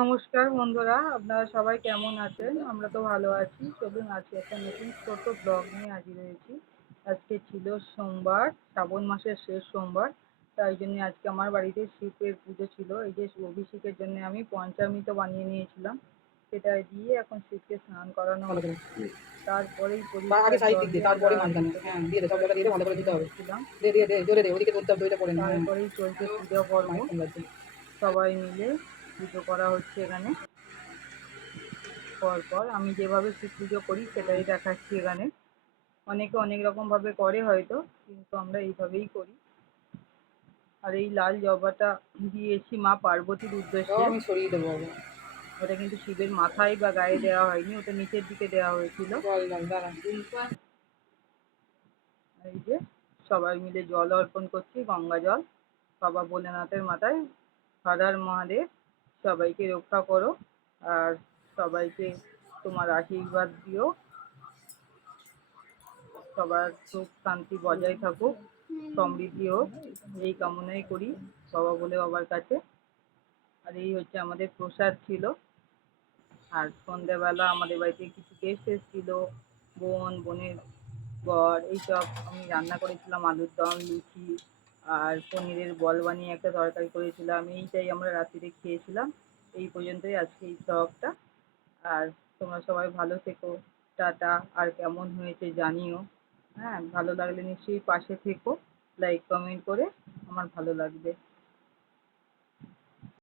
নমস্কার বন্ধুরা আপনারা সবাই কেমন আছেন? আমরা তো ভালো আছি। চলুন আজকে একটা নতুন ছোট ব্লগ নিয়ে হাজির হয়েছি। আজকে ছিল সোমবার শ্রাবণ মাসের শেষ সোমবার তাই জন্য আজকে আমার বাড়িতে শিবের পুজো ছিল। এই যে অভিষেকের জন্য আমি পঞ্চামৃত বানিয়ে নিয়েছিলাম। সেটা দিয়ে এখন শিবকে স্নান করানো ভালো করে। তারপরেই আগে সাইড দিয়ে তারপরে মাঝখানে। হ্যাঁ দিয়ে দে সব জায়গা দিয়ে ভালো করে দিতে হবে। ছিলাম দিয়ে দে জোরে দে ওদিকে তোর দইটা পড়ে না। তারপরেই চলছে পুজো পর্ব। সবাই মিলে পুজো করা হচ্ছে এখানে। পরপর আমি যেভাবে শিব পুজো করি সেটাই দেখাচ্ছি এখানে। অনেকে অনেক রকম ভাবে করে হয়তো কিন্তু আমরা এইভাবেই করি। আর এই লাল জবাটা দিয়েছি মা পার্বতীর উদ্দেশ্যে। আমি সরিয়ে দেবো ওটা কিন্তু শিবের মাথায় বা গায়ে দেওয়া হয়নি ওটা নিচের দিকে দেওয়া হয়েছিল। এই যে সবাই মিলে জল অর্পণ করছি গঙ্গা জল। বাবা ভোলেনাথের মাথায় হর মহাদেব। সবাইকে রক্ষা করো আর সবাইকে তোমার আশীর্বাদ দিও। সবার সুখ শান্তি বজায় থাকুক, সমৃদ্ধি হোক, এই কামনাই করি বাবা বলে বাবার কাছে। আর এই হচ্ছে আমাদের প্রসাদ ছিল। আর সন্ধ্যেবেলা আমাদের বাড়িতে কিছু গেস্ট এসেছিল, বোন, বোনের বর এইসব আমি রান্না করেছিলাম, আলুর দম, লুচি আর পনিরের বল বানিয়ে একটা তরকারি করেছিলাম। এইটাই আমরা রাত্রিতে খেয়েছিলাম। এই পর্যন্তই আজকে এই ব্লগটা। আর তোমরা সবাই ভালো থেকো। টাটা। আর কেমন হয়েছে জানিও। হ্যাঁ ভালো লাগলে নিশ্চয়ই পাশে থেকো। লাইক কমেন্ট করে আমার ভালো লাগবে।